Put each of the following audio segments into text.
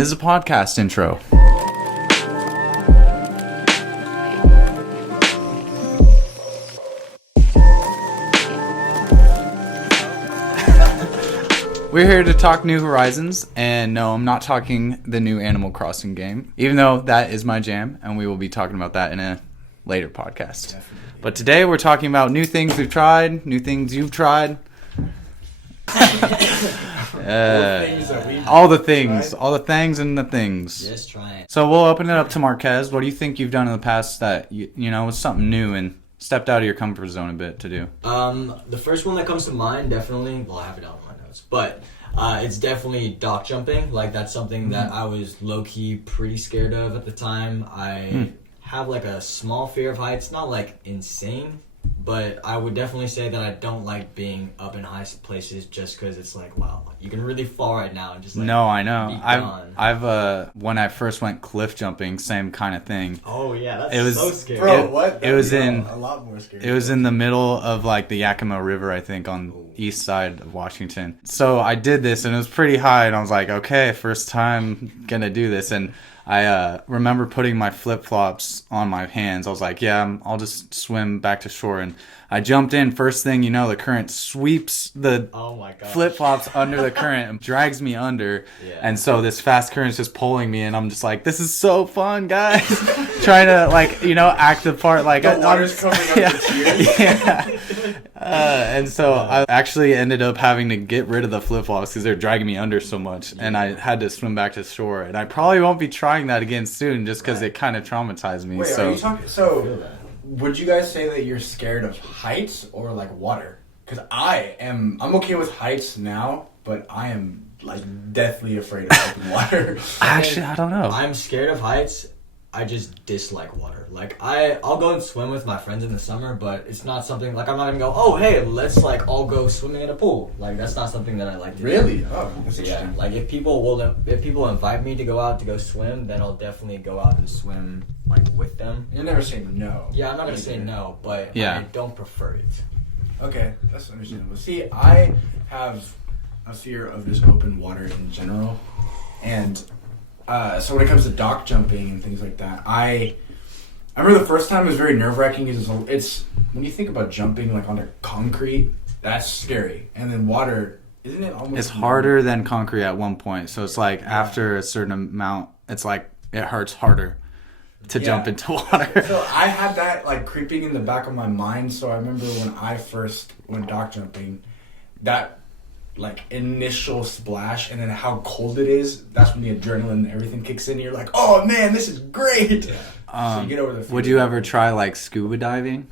This is a podcast intro. We're here to talk New Horizons, and no, I'm not talking the new Animal Crossing game, even though that is my jam, and we will be talking about that in a later podcast. Definitely. But today we're talking about new things we've tried, new things you've tried. All the things and the things. Just try it. So we'll open it up to Marquez. What do you think you've done in the past that you know was something new and stepped out of your comfort zone a bit to do? The first one that comes to mind, definitely. Well, I have it out in my notes, but it's definitely dock jumping. Like that's something that I was low key pretty scared of at the time. I have like a small fear of heights, not like insane. But I would definitely say that I don't like being up in high places just because it's like, wow, you can really fall right now and just like No, I know. I've when I first went cliff jumping, same kind of thing. Oh yeah, that's so scary. Bro, what? It was in a lot more scary. It was in the middle of like the Yakima River, I think, on the east side of Washington. So I did this and it was pretty high and I was like, okay, first time gonna do this. And I remember putting my flip-flops on my hands. I was like, yeah, I'll just swim back to shore. And I jumped in. First thing you know, the current sweeps the flip-flops under the current and drags me under. Yeah. And so this fast current's just pulling me. And I'm just like, this is so fun, guys. Trying to, like, you know, act the part. Like, the water's coming up the tears. Yeah. And so I actually ended up having to get rid of the flip-flops because they're dragging me under so much. And I had to swim back to shore. And I probably won't be trying that again soon just because it kind of traumatized me. Wait, are you talking... So, would you guys say that you're scared of heights or, like, water? Because I'm okay with heights now, but I am, like, deathly afraid of open water. Actually, I don't know. I'm scared of heights. I just dislike water. Like, I'll go and swim with my friends in the summer, but it's not something, like, I'm not gonna go, oh, hey, let's, like, all go swimming in a pool. Like, that's not something that I like to do. Really? Oh, that's interesting. Yeah, like, if people invite me to go out to go swim, then I'll definitely go out and swim, like, with them. You're never saying no. Yeah, I'm not gonna say no, but I don't prefer it. Okay, that's understandable. See, I have a fear of just open water in general, and... so when it comes to dock jumping and things like that, I remember the first time it was very nerve-wracking because it's when you think about jumping like onto concrete, that's scary. And then water, isn't it almost... It's harder than concrete at one point. So it's like after a certain amount, it's like it hurts harder to jump into water. So I had that like creeping in the back of my mind. So I remember when I first went dock jumping, that like initial splash and then how cold it is, that's when the adrenaline and everything kicks in and you're like, oh man, this is great. So you get over the feeling. Would you ever try like scuba diving?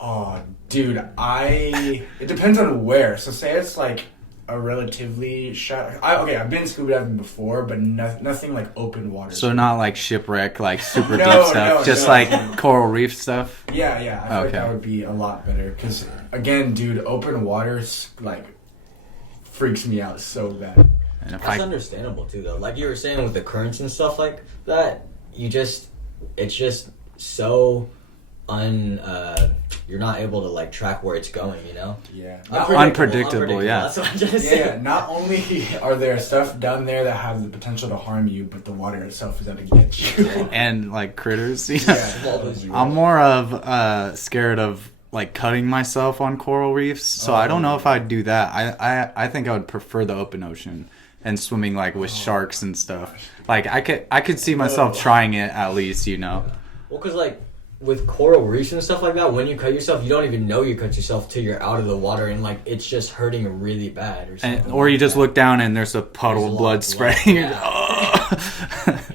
Oh dude, it depends on where. So say it's like a relatively I've been scuba diving before, but nothing like open water. So not like shipwreck, like super deep stuff, just like coral reef stuff? Yeah, I feel like that would be a lot better because again, dude, open water's like freaks me out so bad. That's understandable too, though. Like you were saying with the currents and stuff like that, it's just so you're not able to like track where it's going, you know? Yeah. Unpredictable, yeah. That's what I'm just saying. Yeah, not only are there stuff down there that have the potential to harm you, but the water itself is out to get you. And like critters. Yeah. I'm more of scared of like cutting myself on coral reefs, so I don't know if I'd do that. I think I would prefer the open ocean and swimming like with sharks and stuff. Like I could see myself trying it at least, you know. Well, cause like with coral reefs and stuff like that, when you cut yourself, you don't even know you cut yourself till you're out of the water and like it's just hurting really bad or something. Or you just look down and there's a puddle of blood spreading. Yeah.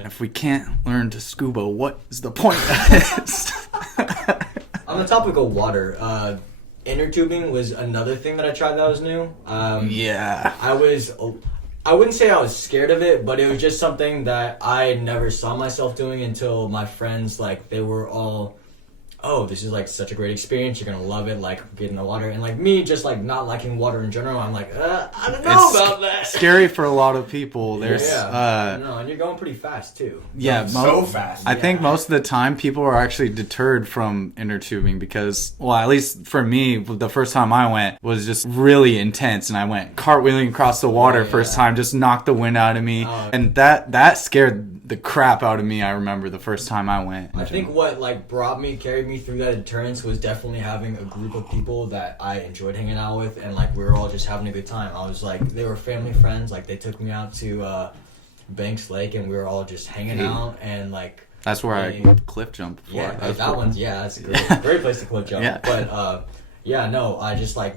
If we can't learn to scuba, what is the point of this? On the topic of water, inner tubing was another thing that I tried that was new. Yeah. I wouldn't say I was scared of it, but it was just something that I never saw myself doing until my friends, like, they were all oh, this is like such a great experience. You're gonna love it, like getting in the water. And like me, just like not liking water in general, I'm like, I don't know about that. Scary for a lot of people. There's no, and you're going pretty fast too. Yeah, so fast. I think most of the time people are actually deterred from inner tubing because, well, at least for me, the first time I went was just really intense, and I went cartwheeling across the water first time, just knocked the wind out of me, and that scared the crap out of me. I remember the first time I went. I think what like carried me through that deterrence was definitely having a group of people that I enjoyed hanging out with, and like we were all just having a good time. I was like, they were family friends. Like they took me out to Banks Lake, and we were all just hanging out, and like that's where I cliff jumped before. Yeah, that's a great place to cliff jump. Yeah. But I was just like,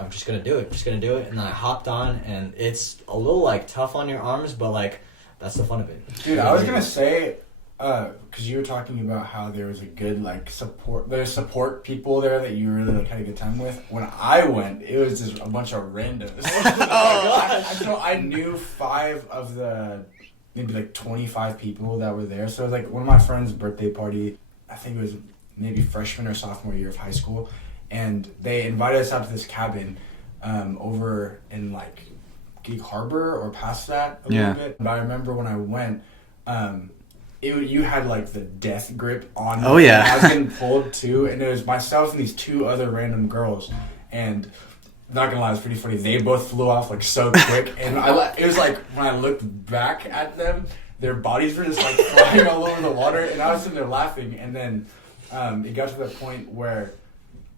I'm just gonna do it, and then I hopped on, and it's a little like tough on your arms, but like that's the fun of it. Dude, I was gonna say, because you were talking about how there was a good like support. There's support people there that you really like had a good time with. When I went, it was just a bunch of randoms. I knew 5 of the maybe like 25 people that were there. So it was like one of my friend's birthday party. I think it was maybe freshman or sophomore year of high school, and they invited us out to this cabin over in like Gig Harbor or past that a little bit. But I remember when I went, you had like the death grip on me. Oh yeah. I was getting pulled too, and it was myself and these 2 other random girls, and not gonna lie, it was pretty funny. They both flew off like so quick, and it was like when I looked back at them, their bodies were just like flying all over the water, and I was sitting there laughing. And then it got to the point where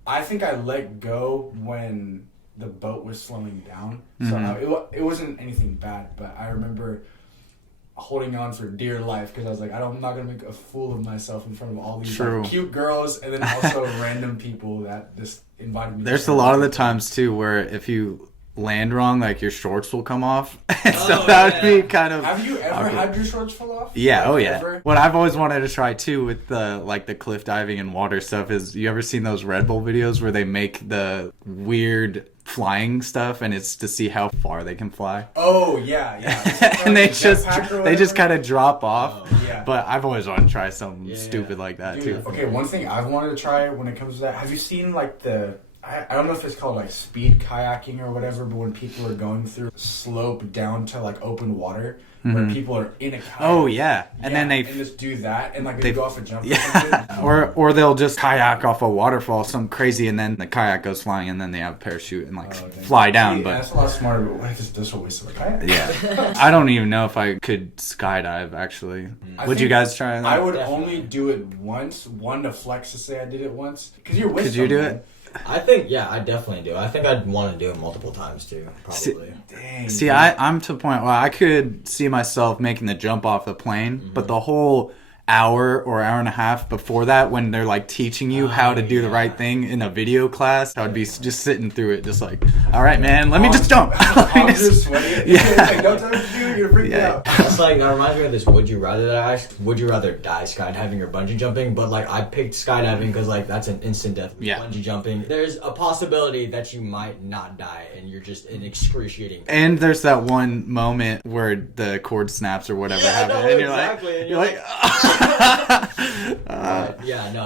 I think I let go when the boat was slowing down. So it wasn't anything bad, but I remember holding on for dear life because I was like, I'm not gonna make a fool of myself in front of all these like, cute girls, and then also random people that just invited me. There's a lot of the times too where if you land wrong, like your shorts will come off. So that would be kind of. Have you ever had your shorts fall off? Yeah, like, ever? What I've always wanted to try too with the cliff diving and water stuff is, you ever seen those Red Bull videos where they make the weird flying stuff, and it's to see how far they can fly? Oh yeah. And they just kind of drop off. Oh, yeah. But I've always wanted to try something stupid like that too. Okay, one thing I've wanted to try when it comes to that, have you seen like I don't know if it's called like speed kayaking or whatever, but when people are going through a slope down to like open water, where people are in a kayak. Oh yeah, and then they just do that, and like they go off a jump. Yeah, or they'll just kayak off a waterfall, some crazy, and then the kayak goes flying, and then they have a parachute and like fly down. But that's a lot smarter. But what if it's just a waste of a kayak? Yeah, I don't even know if I could skydive actually. Would you guys try that? I would only do it once. One to flex to say I did it once, because you're with. Could you do it? I think, I definitely do. I think I'd want to do it multiple times too, probably. See, I'm to the point where I could see myself making the jump off the plane, but the whole hour or hour and a half before that, when they're like teaching you how to do the right thing in a video class, I would be just sitting through it, just like, all right, man, let me just jump. I'm just sweating. Yeah. Like, don't tell me what to do. You're freaking out. That's like, that reminds me of this would you rather that I asked. Would you rather die skydiving or bungee jumping? But like, I picked skydiving because like that's an instant death. Bungee jumping, there's a possibility that you might not die and you're just in excruciating. And there's that one moment where the cord snaps or whatever happened, and you're like,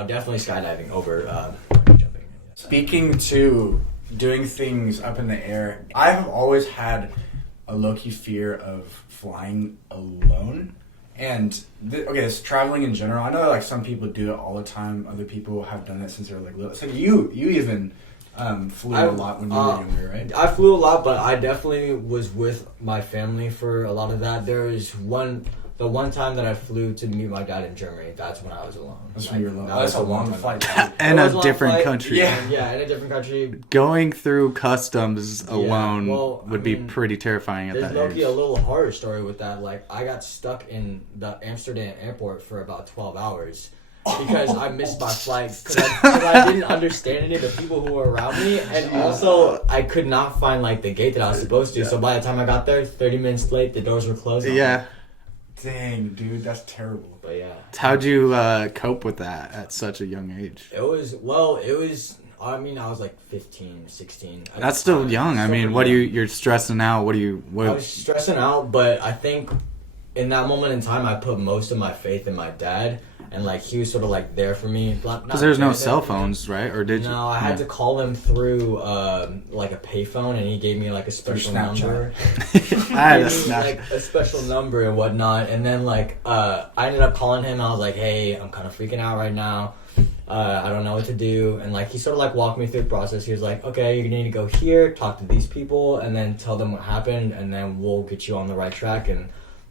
definitely skydiving over bungee jumping. Speaking to doing things up in the air, I have always had a low-key fear of flying alone. And it's traveling in general. I know like some people do it all the time. Other people have done it since they were like little. It's like you even flew a lot when you were younger, right? I flew a lot, but I definitely was with my family for a lot of that. There was the one time that I flew to meet my dad in Germany, that's when I was alone. That's when you were alone. That's a long flight. In a different country. Yeah, in a different country. Going through customs alone would be pretty terrifying at that age. There's low-key a little horror story with that. Like, I got stuck in the Amsterdam airport for about 12 hours. Because I missed my flight, because I didn't understand any of the people who were around me, and also I could not find like the gate that I was supposed to. So by the time I got there, 30 minutes late, the doors were closed. Yeah. Dang, dude, that's terrible. But yeah. How'd you cope with that at such a young age? I was like 15, 16. That's still young. I mean, you're stressing out. I was stressing out, but I think in that moment in time, I put most of my faith in my dad, and like he was sort of like there for me. Because there's no cell phones, right? Or did you? No, I had to call him through like a payphone, and he gave me like a special number. I had a like a special number and whatnot, and then like I ended up calling him. I was like, "Hey, I'm kind of freaking out right now. I don't know what to do." And like he sort of like walked me through the process. He was like, "Okay, you need to go here, talk to these people, and then tell them what happened, and then we'll get you on the right track." And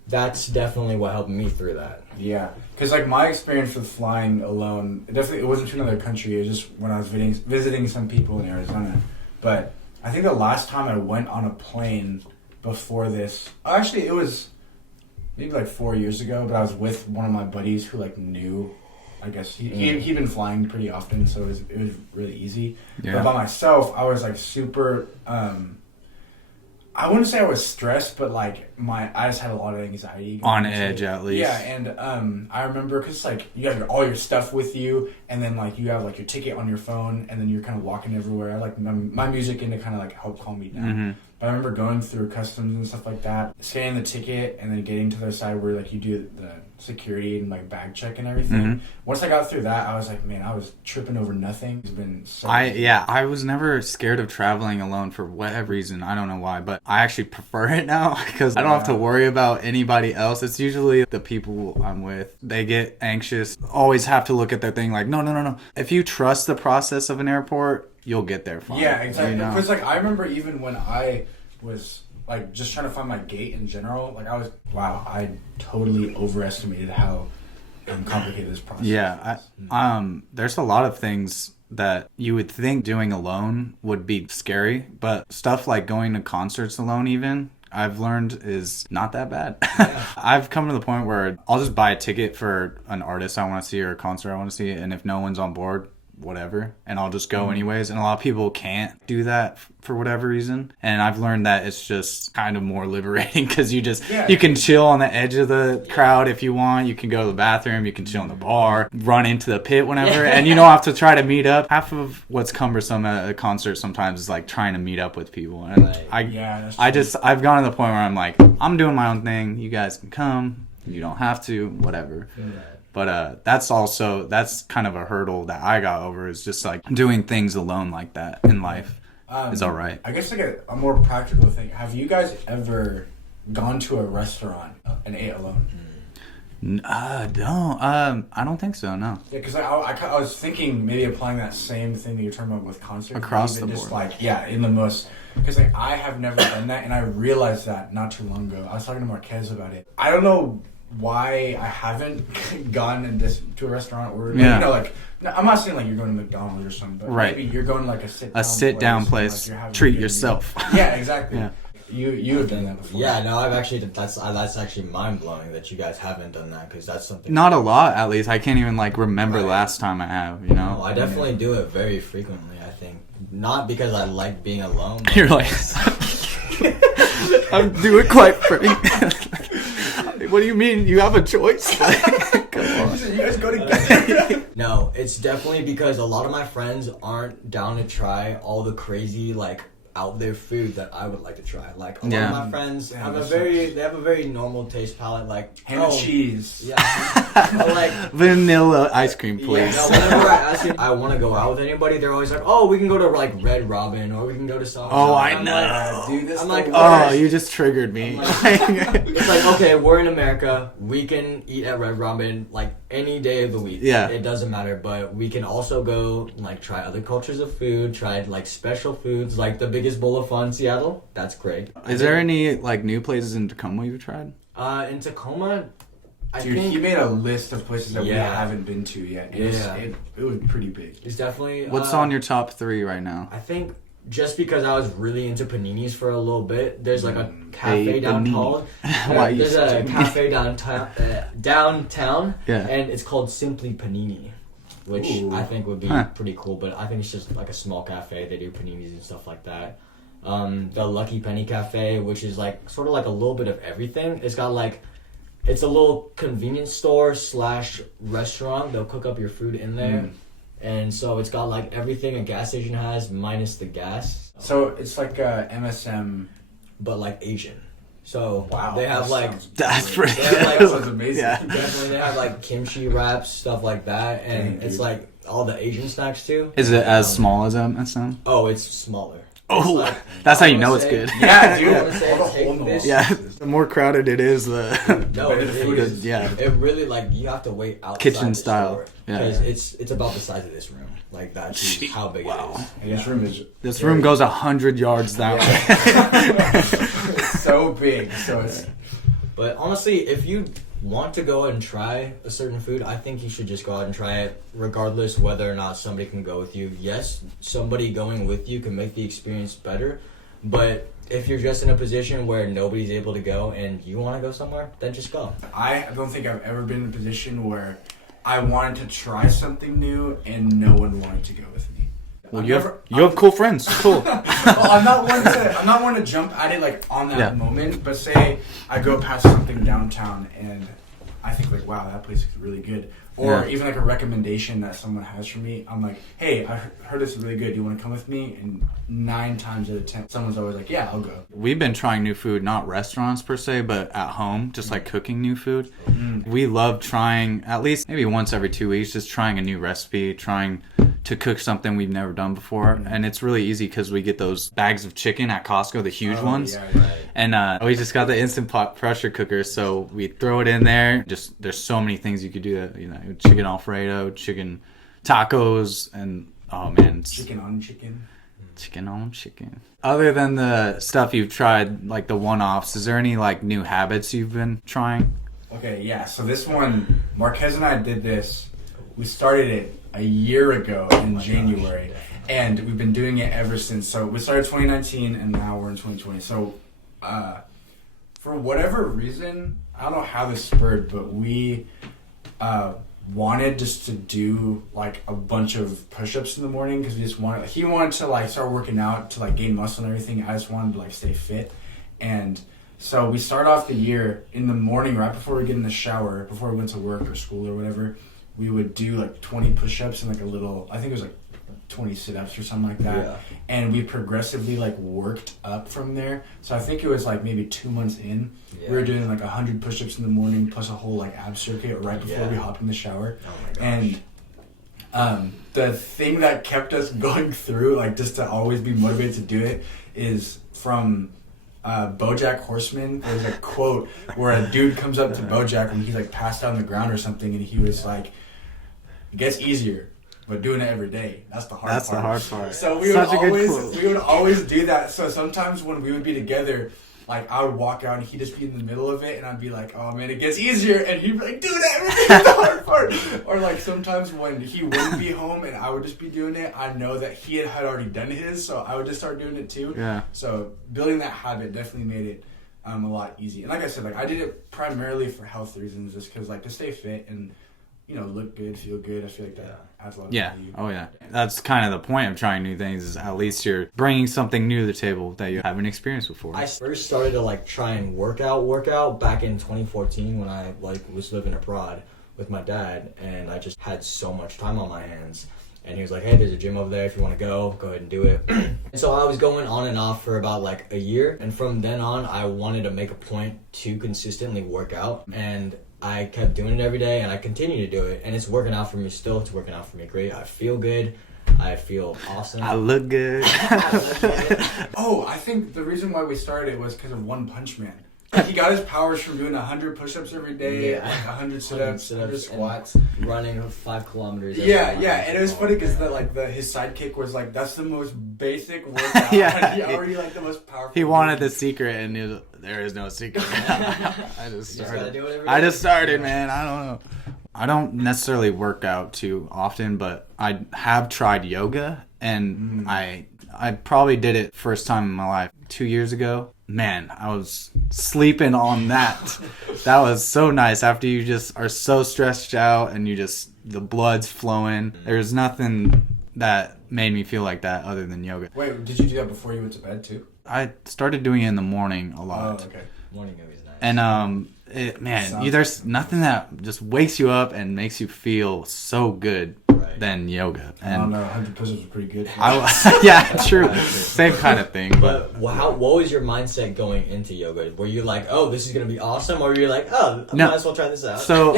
that's definitely what helped me through that. Yeah, because like my experience with flying alone, it wasn't to another country. It was just when I was visiting some people in Arizona. But I think the last time I went on a plane before this, actually it was maybe like 4 years ago. But I was with one of my buddies who like knew. I guess he'd been flying pretty often, so it was really easy. Yeah. But by myself, I was like super. I wouldn't say I was stressed, but like I just had a lot of anxiety. On edge, at least. Yeah, and I remember because like you have all your stuff with you, and then like you have like your ticket on your phone, and then you're kind of walking everywhere. I like my music in to kind of like help calm me down. Mm-hmm. But I remember going through customs and stuff like that, scanning the ticket, and then getting to the side where like you do the security and like bag check and everything. Mm-hmm. Once I got through that, I was like, man, I was tripping over nothing. It's been so I was never scared of traveling alone for whatever reason. I don't know why, but I actually prefer it now because I don't have to worry about anybody else. It's usually the people I'm with. They get anxious, always have to look at their thing like, no. If you trust the process of an airport, you'll get there fine. Yeah, exactly. Because like I remember even when I was like just trying to find my gate in general, like I totally overestimated how complicated this process is. Yeah, there's a lot of things that you would think doing alone would be scary, but stuff like going to concerts alone even, I've learned is not that bad. Yeah. I've come to the point where I'll just buy a ticket for an artist I want to see or a concert I want to see, and if no one's on board, whatever, and I'll just go anyways. And a lot of people can't do that for whatever reason, and I've learned that it's just kind of more liberating because you can chill on the edge of the crowd if you want. You can go to the bathroom, you can chill in the bar, run into the pit whenever, and you don't have to try to meet up. Half of what's cumbersome at a concert sometimes is like trying to meet up with people, and I've gone to the point where I'm like, I'm doing my own thing, you guys can come, you don't have to, whatever. But that's kind of a hurdle that I got over, is just like doing things alone like that in life is all right. I guess like a more practical thing. Have you guys ever gone to a restaurant and ate alone? I don't think so, no. Yeah, because I was thinking maybe applying that same thing that you're talking about with concerts. Across the board. Just like, in the most... Because like I have never done that, and I realized that not too long ago. I was talking to Marquez about it. I don't know why I haven't gone to a restaurant or like I'm not saying like you're going to McDonald's or something, but maybe you're going to like a sit down place, like treat yourself. Yeah, exactly. Yeah. You have done that before. Yeah, no, I've actually that's actually mind blowing that you guys haven't done that, because that's something not a lot, at least. I can't even like remember last time I have. No, I definitely do it very frequently. I think not because I like being alone. You're like I'm doing quite frequently. What do you mean? You have a choice? Come on. You guys go together. No, it's definitely because a lot of my friends aren't down to try all the crazy like out there food that I would like to try. Like a lot of my friends have a very normal taste palette, like ham and cheese. Yeah. Like vanilla ice cream, please. Yeah, no, whenever I ask I want to go out with anybody, they're always like, "Oh, we can go to like Red Robin, or we can go to something." Oh, I know. Like, dude, I'm like, oh, you just triggered me. It's like, okay, we're in America. We can eat at Red Robin like any day of the week. Yeah, it doesn't matter. But we can also go like try other cultures of food, try like special foods, like the biggest bowl of fun, Seattle. That's great. Is there any like new places in Tacoma you've tried? In Tacoma, dude, he made a list of places that we haven't been to yet. It was pretty big. It's definitely. What's on your top 3 right now? I think just because I was really into paninis for a little bit, there's like a cafe downtown. There's a cafe downtown, and it's called Simply Panini, which I think would be pretty cool. But I think it's just like a small cafe. They do paninis and stuff like that. The Lucky Penny Cafe, which is like sort of like a little bit of everything. It's got like, it's a little convenience store / restaurant. They'll cook up your food in there. And so it's got like everything a gas station has minus the gas. So it's like MSM, but like Asian. So Wow, they have that like sounds That's great. pretty they have, like, good. Sounds amazing. Yeah. definitely they have like kimchi wraps, stuff like that, and Dang, it's dude. like all the Asian snacks too. Is it as small as M&M? Oh, it's smaller. Oh, It's like- that's how I you wanna know it's say- good. Yeah, dude. I wanna say All the take hole in the this- wall. Yeah, the more crowded it is, the No, Better it the food is. is. yeah. It really like you have to wait outside Kitchen the style. store, Yeah. because it's about the size of this room. Like that's how big Wow. it is. And this room is This room goes 100 yards that way. it's so big. So it's But honestly, if you want to go out and try a certain food, I think you should just go out and try it, regardless whether or not somebody can go with you. Yes, somebody going with you can make the experience better, but if you're just in a position where nobody's able to go and you want to go somewhere, then just go. I don't think I've ever been in a position where I wanted to try something new and no one wanted to go with me. Well, I've you never- have cool friends. Cool. Well, I'm not one to jump at it like on that Yeah. moment, but say I go past something downtown and I think like, wow, that place is really good. Or Yeah. even like a recommendation that someone has for me. I'm like, hey, I heard this is really good. Do you want to come with me? And 9 times out of 10, someone's always like, yeah, I'll go. We've been trying new food, not restaurants per se, but at home, just like cooking new food. Mm. We love trying, at least maybe once every 2 weeks, just trying a new recipe, trying to cook something we've never done before. And it's really easy because we get those bags of chicken at Costco, the huge Oh, ones. yeah, yeah. And we just got the instant pot pressure cooker, so we throw it in there. Just there's so many things you could do. That, you know, chicken Alfredo, chicken tacos, and oh man, it's Chicken on chicken. chicken on chicken. Other than the stuff you've tried, like the one-offs, is there any like new habits you've been trying? Okay, yeah. So this one, Marquez and I did this. We started it a year ago in January, and we've been doing it ever since. So we started 2019, and now we're in 2020. So, for whatever reason, I don't know how this spurred, but we wanted just to do like a bunch of push-ups in the morning because we just wanted. He wanted to like start working out to like gain muscle and everything. I just wanted to like stay fit, and so we start off the year in the morning right before we get in the shower, before we went to work or school or whatever. We would do like 20 push-ups and like a little, I think it was like 20 sit-ups or something like that. Yeah. And we progressively like worked up from there. So I think it was like maybe 2 months in. Yeah. We were doing like 100 push-ups in the morning plus a whole like ab circuit right before Yeah. we hopped in the shower. Oh my gosh. And the thing that kept us going through, like just to always be motivated to do it, is from BoJack Horseman. There's a quote where a dude comes up to BoJack when he's like passed out on the ground or something, and he was like, "It gets easier, but doing it every day, that's the hard That's part." the hard part. So we Such a good would quote. always do that. So sometimes when we would be together, like I would walk out and he'd just be in the middle of it, and I'd be like, "Oh man, it gets easier," and he'd be like, "Dude, that's the hard part." Or like sometimes when he wouldn't be home and I would just be doing it, I know that he had already done his, so I would just start doing it too. Yeah. So building that habit definitely made it a lot easier. And like I said, like I did it primarily for health reasons, just because like to stay fit and look good, feel good. I feel like that adds a lot of Yeah. value. Oh yeah. That's kind of the point of trying new things. Is at least you're bringing something new to the table that you haven't experienced before. I first started to like try and work out back in 2014 when I like was living abroad with my dad, and I just had so much time on my hands. And he was like, "Hey, there's a gym over there. If you want to go ahead and do it." And so I was going on and off for about like a year, and from then on, I wanted to make a point to consistently work out, and I kept doing it every day, and I continue to do it, and it's working out for me still. It's working out for me great. I feel good. I feel awesome. I look good. Oh, I think the reason why we started it was because of One Punch Man. Like, he got his powers from doing 100 push-ups every day, Yeah. like 100 sit-ups, 100 and squats. running 5 kilometers. Yeah, every yeah, night. and it was funny because his sidekick was like, "That's the most basic workout." Yeah. He already like the most powerful. He wanted the secret, and there is no secret. I just You just gotta started. do it every I day. just started, man. I don't know. I don't necessarily work out too often, but I have tried yoga, and I probably did it first time in my life 2 years ago. Man, I was sleeping on that. That was so nice after you just are so stressed out and the blood's flowing. There's nothing that made me feel like that other than yoga. Wait, did you do that before you went to bed too? I started doing it in the morning a Oh, lot. okay. Morning yoga is nice. And there's nothing that just wakes you up and makes you feel so good. Right. than yoga. I don't know. 100 push-ups are pretty good. Yeah, true. Same kind of thing. But what was your mindset going into yoga? Were you like, oh, this is going to be awesome? Or were you like, oh, I might as well try this out? So,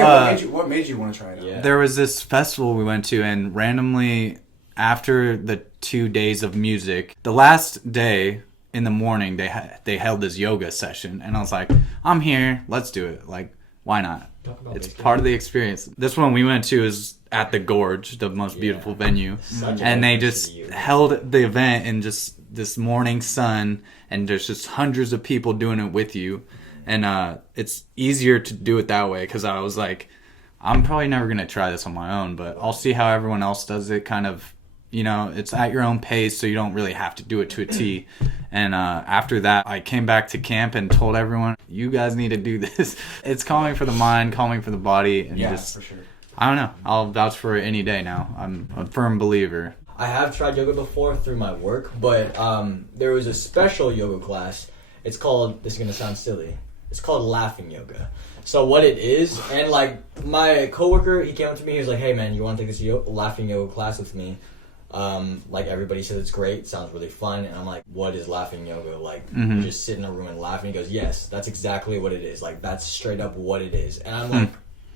what made you want to try it out? Yeah. There was this festival we went to, and randomly, after the 2 days of music, the last day in the morning, they held this yoga session. And I was like, I'm here. Let's do it. Like, why not? It's part of the experience. This one we went to is at the Gorge, the most beautiful venue. And they just held the event in just this morning sun, and there's just hundreds of people doing it with you. And it's easier to do it that way, because I was like, I'm probably never going to try this on my own, but I'll see how everyone else does it. Kind of, you know, it's at your own pace, so you don't really have to do it to a T. And after that, I came back to camp and told everyone, you guys need to do this. It's calming for the mind, calming for the body. And just, for sure. I don't know. I'll vouch for it any day now. I'm a firm believer. I have tried yoga before through my work, but there was a special yoga class. It's called, this is going to sound silly, it's called laughing yoga. So what it is, and like my coworker, he came up to me, he was like, hey man, you want to take this laughing yoga class with me? Like everybody says it's great, sounds really fun, and I'm like, what is laughing yoga? Like, you just sit in a room and laugh. And he goes, yes, that's exactly what it is. Like, that's straight up what it is. And I'm like,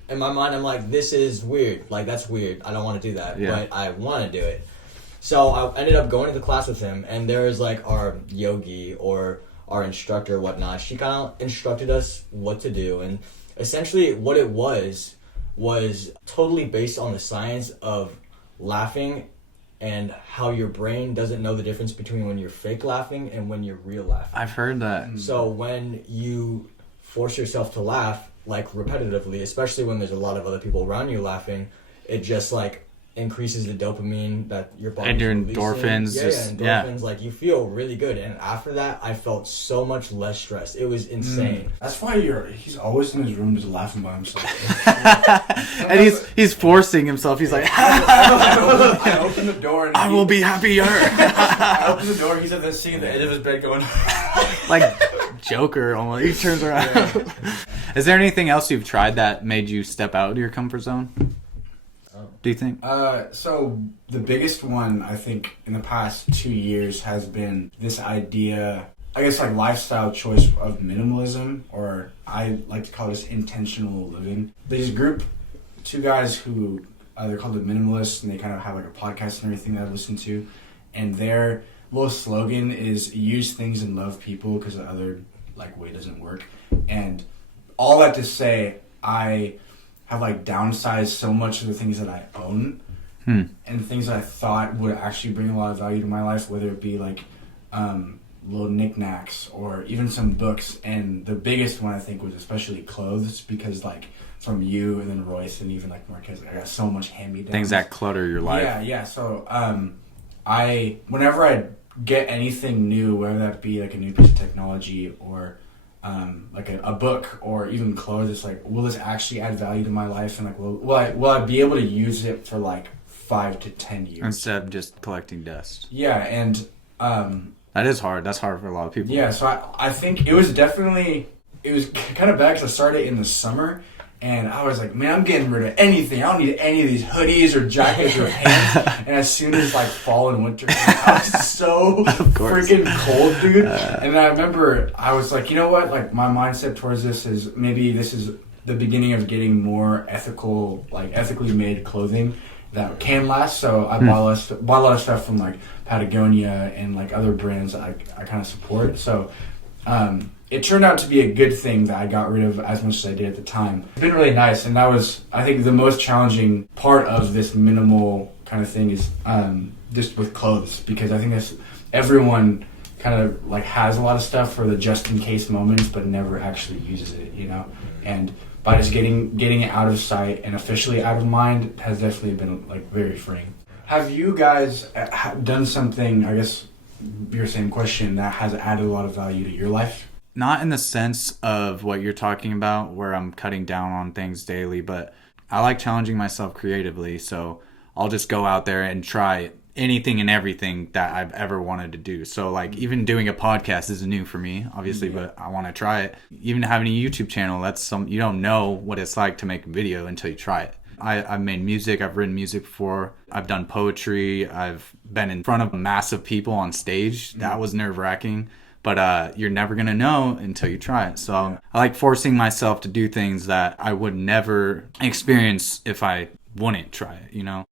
in my mind, I'm like, this is weird. Like, that's weird. I don't want to do that, but I want to do it. So I ended up going to the class with him, and there was like our yogi or our instructor or whatnot. She kind of instructed us what to do, and essentially what it was totally based on the science of laughing and how your brain doesn't know the difference between when you're fake laughing and when you're real laughing. I've heard that. So when you force yourself to laugh, like repetitively, especially when there's a lot of other people around you laughing, it just like increases the dopamine that your body and your endorphins. Endorphins. Like, you feel really good. And after that, I felt so much less stressed. It was insane. That's why he's always in his room just laughing by himself. And he's forcing himself. He's like, I open the door and I will be happier. I open the door, he's at the seat at the edge of his bed going like Joker almost. He turns around. Yeah. Is there anything else you've tried that made you step out of your comfort zone? Do you think? So the biggest one, I think, in the past 2 years has been this idea, I guess, like lifestyle choice of minimalism, or I like to call this intentional living. There's a group, 2 guys who, they're called the Minimalists, and they kind of have like a podcast and everything that I listen to, and their little slogan is use things and love people because the other like way doesn't work. And all that to say, I have like downsized so much of the things that I own and the things that I thought would actually bring a lot of value to my life, whether it be like little knickknacks or even some books. And the biggest one I think was especially clothes, because like from you and then Royce and even like Marquez, I got so much hand-me-downs. Things that clutter your life. Yeah. So whenever I get anything new, whether that be like a new piece of technology or like a book or even clothes, it's like, will this actually add value to my life? And like, will I be able to use it for like 5 to 10 years instead of just collecting dust? Yeah, and that is hard. That's hard for a lot of people. Yeah, so I think it was kind of bad because I started in the summer. And I was like, man, I'm getting rid of anything. I don't need any of these hoodies or jackets or pants. And as soon as like fall and winter came, I was so freaking cold, dude. And I remember I was like, you know what? Like my mindset towards this is maybe this is the beginning of getting more ethical, like ethically made clothing that can last. So I bought a lot of stuff from like Patagonia and like other brands that I kind of support. So it turned out to be a good thing that I got rid of as much as I did at the time. It's been really nice, and that was, I think, the most challenging part of this minimal kind of thing is just with clothes, because I think everyone kind of like has a lot of stuff for the just-in-case moments, but never actually uses it, you know? And by just getting it out of sight and officially out of mind has definitely been like very freeing. Have you guys done something, I guess, your same question, that has added a lot of value to your life? Not in the sense of what you're talking about, where I'm cutting down on things daily, but I like challenging myself creatively, so I'll just go out there and try anything and everything that I've ever wanted to do. So like even doing a podcast is new for me, obviously, but I want to try it. Even having a YouTube channel, you don't know what it's like to make a video until you try it. I've made music. I've written music before. I've done poetry. I've been in front of massive people on stage. That was nerve-wracking. But you're never going to know until you try it. So I like forcing myself to do things that I would never experience if I wouldn't try it, you know?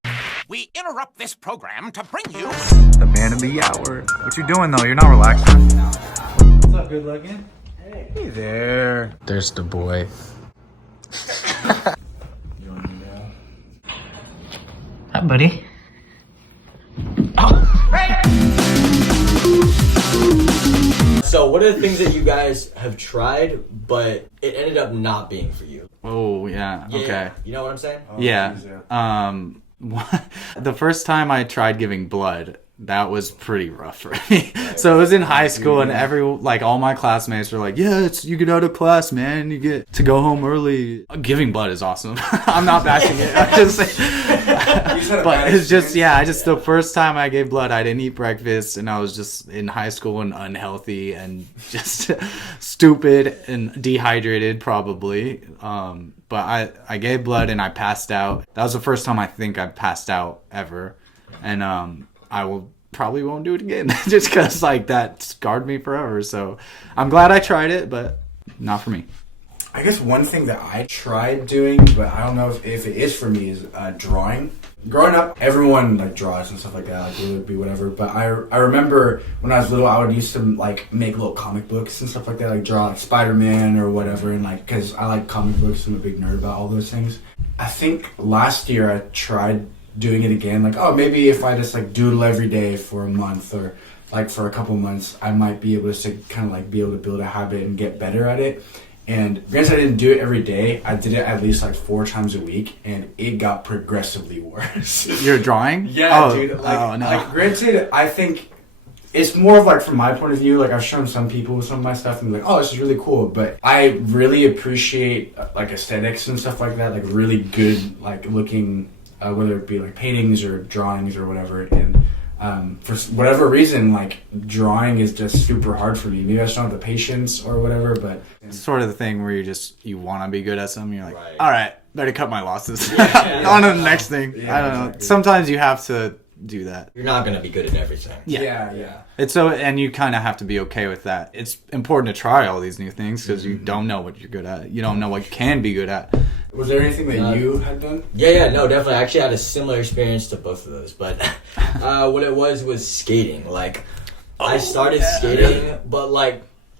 We interrupt this program to bring you The man of the hour. What you doing, though? You're not relaxing? What's up, good looking? Hey there. There's the boy. Hi, buddy. So what are the things that you guys have tried, but it ended up not being for you? Oh, yeah. Okay. You know what I'm saying? Yeah. The first time I tried giving blood, that was pretty rough for me. So it was in high school, and all my classmates were like, "Yeah, you get out of class, man. You get to go home early." Giving blood is awesome. I'm not bashing it. I'm just saying. But it's just, the first time I gave blood, I didn't eat breakfast, and I was just in high school and unhealthy and just stupid and dehydrated, probably. But I gave blood and I passed out. That was the first time I think I passed out ever, and I probably won't do it again just because that scarred me forever. So I'm glad I tried it, but not for me. I guess one thing that I tried doing, but I don't know if it is for me, is drawing. Growing up, everyone draws and stuff like that. It would be whatever. But I remember when I was little, I would used to make little comic books and stuff like that, draw Spider-Man or whatever, and because I like comic books, I'm a big nerd about all those things. I think last year I tried doing it again, maybe if I just doodle every day for a month or for a couple months, I might be able to kind of be able to build a habit and get better at it. And granted, I didn't do it every day. I did it at least 4 times a week, and it got progressively worse. You're drawing? Yeah, oh, dude. No. Granted, I think it's more of from my point of view. I've shown some people some of my stuff and oh, this is really cool. But I really appreciate aesthetics and stuff like that, really good looking. Whether it be paintings or drawings or whatever, and for whatever reason, drawing is just super hard for me. Maybe I just don't have the patience or whatever, but it's sort of the thing where you want to be good at something. You're Right. All right, better cut my losses. Yeah, On to the next thing. Yeah, I don't know. exactly. Sometimes you have to do that. You're not gonna be good at everything. Yeah. It's and you kind of have to be okay with that. It's important to try all these new things because you don't know what you're good at. You don't know what you can be good at. Was there anything that you had done? Yeah, no, definitely. I actually had a similar experience to both of those, but what it was skating. I started skating, but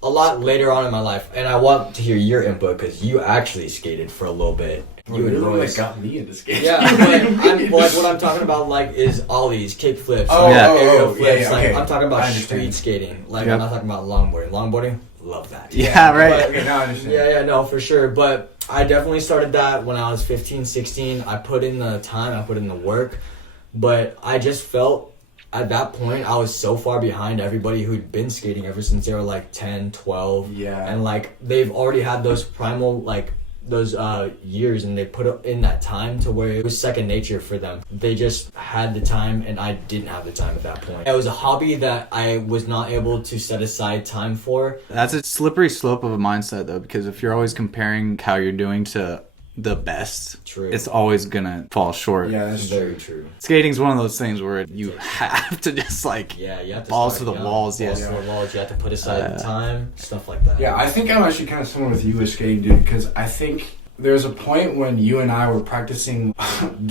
a lot later on in my life, and I want to hear your input because you actually skated for a little bit. You and Royce got me into skating. Yeah, but what I'm talking about is ollies, kick flips, aerial flips. Okay. I'm talking about street skating. I'm not talking about longboarding. Longboarding, love that. Yeah, right. But, Okay, now I understand. Yeah, no, for sure. But I definitely started that when I was 15, 16. I put in the time, I put in the work, but I just felt at that point I was so far behind everybody who'd been skating ever since they were 10, 12. Yeah. And they've already had those primal those years, and they put in that time to where it was second nature for them. They just had the time, and I didn't have the time at that point. It was a hobby that I was not able to set aside time for. That's a slippery slope of a mindset, though, because if you're always comparing how you're doing to the best, True. it's always gonna fall short. Yeah, that's Very true. Skating's one of those things where you have to just You have to balls start to the young. walls. Balls Yeah. to the walls. You have to put aside the time, stuff like that. Yeah, I think I'm actually kind of similar with you with skating, dude, because I think there was a point when you and I were practicing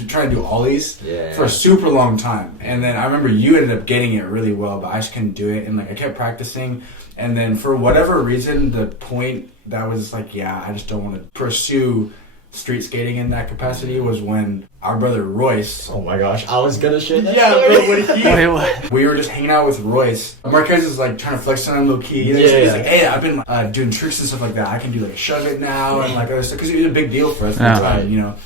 trying to do ollies for a super long time. And then I remember you ended up getting it really well, but I just couldn't do it. And I kept practicing. And then for whatever reason, the point that was I just don't want to pursue street skating in that capacity was when our brother Royce. Oh my gosh, I was gonna share that. Yeah, story. but when he Wait, what? we were just hanging out with Royce. Marquez is trying to flex on him low key. He's like, hey, I've been doing tricks and stuff like that. I can do shove it now and other stuff because it was a big deal for us at the time,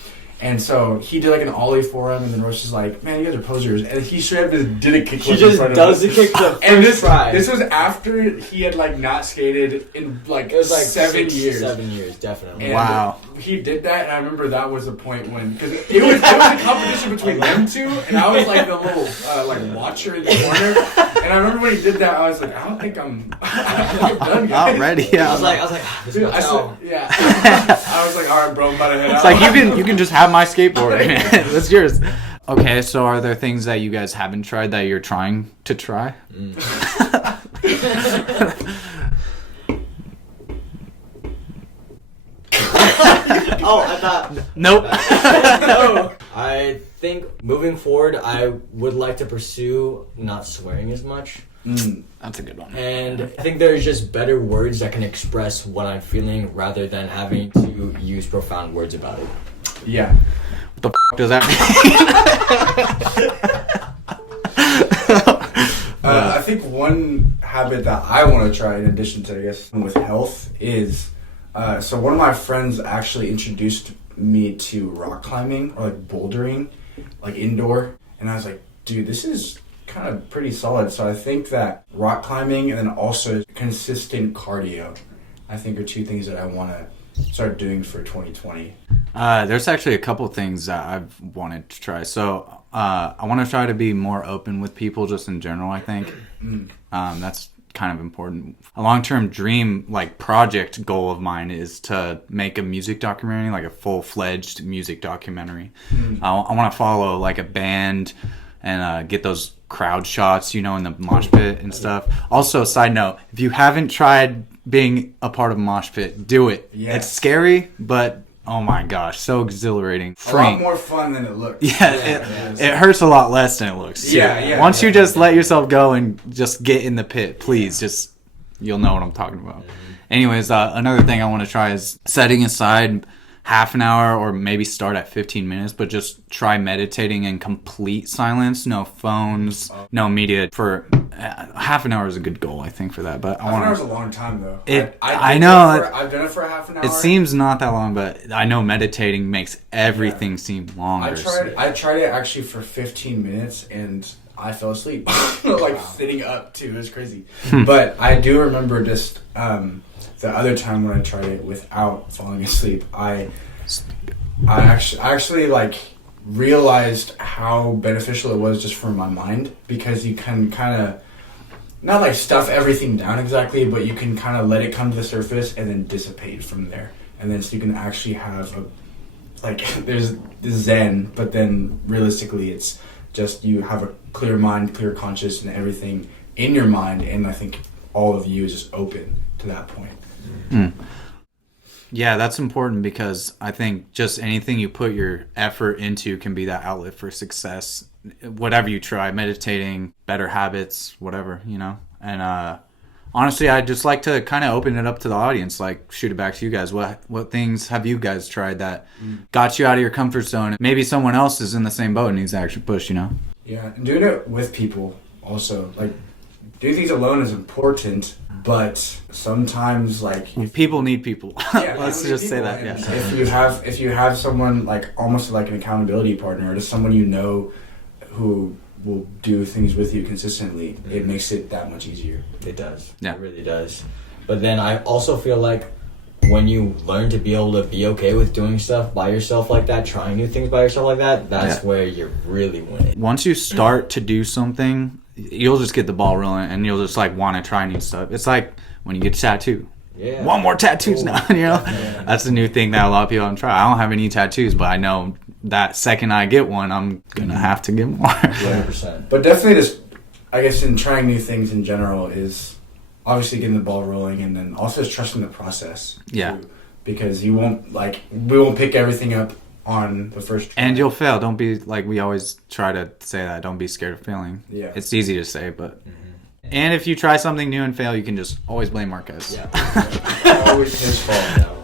And so he did an ollie for him, and then Royce was like, man, you guys are posers. And he straight up just did a kickflip. He just does the kickflip. And this was after he had not skated in it was 7 years. 7 years, definitely. And Wow. he did that, and I remember that was a point when, because it was a competition between them two, and I was like the little like watcher in the corner. And I remember when he did that, I was like, I don't think I'm done, guys. Not ready. Yeah. I was like, this Dude, is my towel. yeah. I was like, all right, bro, I'm about to head out. It's like you can just have my skateboard. That's yours. Okay, so are there things that you guys haven't tried that you're trying to try? Oh, I thought. Nope. No. I think moving forward, I would like to pursue not swearing as much. That's a good one. And I think there's just better words that can express what I'm feeling rather than having to use profound words about it. Yeah. What the does that mean? I think one habit that I want to try, in addition to, I guess, with health, is so one of my friends actually introduced me to rock climbing or like bouldering, like indoor, and I was like, dude, this is kind of pretty solid. So I think that rock climbing and then also consistent cardio, I think, are two things that I want to start doing for 2020. There's actually a couple things that I've wanted to try. So I want to try to be more open with people just in general, I think. That's kind of important. A long-term dream, like project goal of mine is to make a music documentary, like a full-fledged music documentary. I want to follow like a band and get those crowd shots, in the mosh pit and stuff. Also, side note, if you haven't tried being a part of a mosh pit, do it. Yeah. It's scary, but oh my gosh, so exhilarating. A lot more fun than it looks. It hurts a lot less than it looks. Too. Once you just let yourself go and just get in the pit, please, you'll know what I'm talking about. Anyways, another thing I want to try is setting aside half an hour or maybe start at 15 minutes, but just try meditating in complete silence, no phones, no media for half an hour is a good goal, I think, for that. But half an hour is a long time, though. I know. I've done it for a half an hour. It seems not that long, but I know meditating makes everything seem longer. I tried it actually for 15 minutes, and I fell asleep. Like sitting up, too. It was crazy. But I do remember just the other time when I tried it without falling asleep, I actually like realized how beneficial it was just for my mind, because you can kind of not like stuff everything down exactly, but you can kind of let it come to the surface and then dissipate from there, and then so you can actually have there's zen, but then realistically it's just you have a clear mind, clear conscience, and everything in your mind, and I think all of you is just open to that point. Yeah, that's important, because I think just anything you put your effort into can be that outlet for success. Whatever you try, meditating, better habits, whatever, And honestly, I'd just like to kind of open it up to the audience, like shoot it back to you guys. What things have you guys tried that got you out of your comfort zone? Maybe someone else is in the same boat and needs to actually push, Yeah, and doing it with people also. Like, doing things alone is important, but sometimes people need people. Let's just say that. And Yeah. If you have someone like almost like an accountability partner, or just someone who will do things with you consistently, it makes it that much easier. It does. Yeah. It really does. But then I also feel like when you learn to be able to be okay with doing stuff by yourself like that, trying new things by yourself like that, that's where you're really winning. Once you start to do something, you'll just get the ball rolling, and you'll just want to try new stuff. It's like when you get a tattoo. Yeah. Want more tattoos now, That's the new thing that a lot of people don't try. I don't have any tattoos, but I know that second I get one, I'm going to have to get more. 100%. But definitely just, I guess, in trying new things in general is obviously getting the ball rolling, and then also just trusting the process. Yeah. Too, because we won't pick everything up on the first try. And you'll fail. Don't be, we always try to say that, don't be scared of failing. Yeah. It's easy to say, but... And if you try something new and fail, you can just always blame Marquez. Yeah. Always his fault.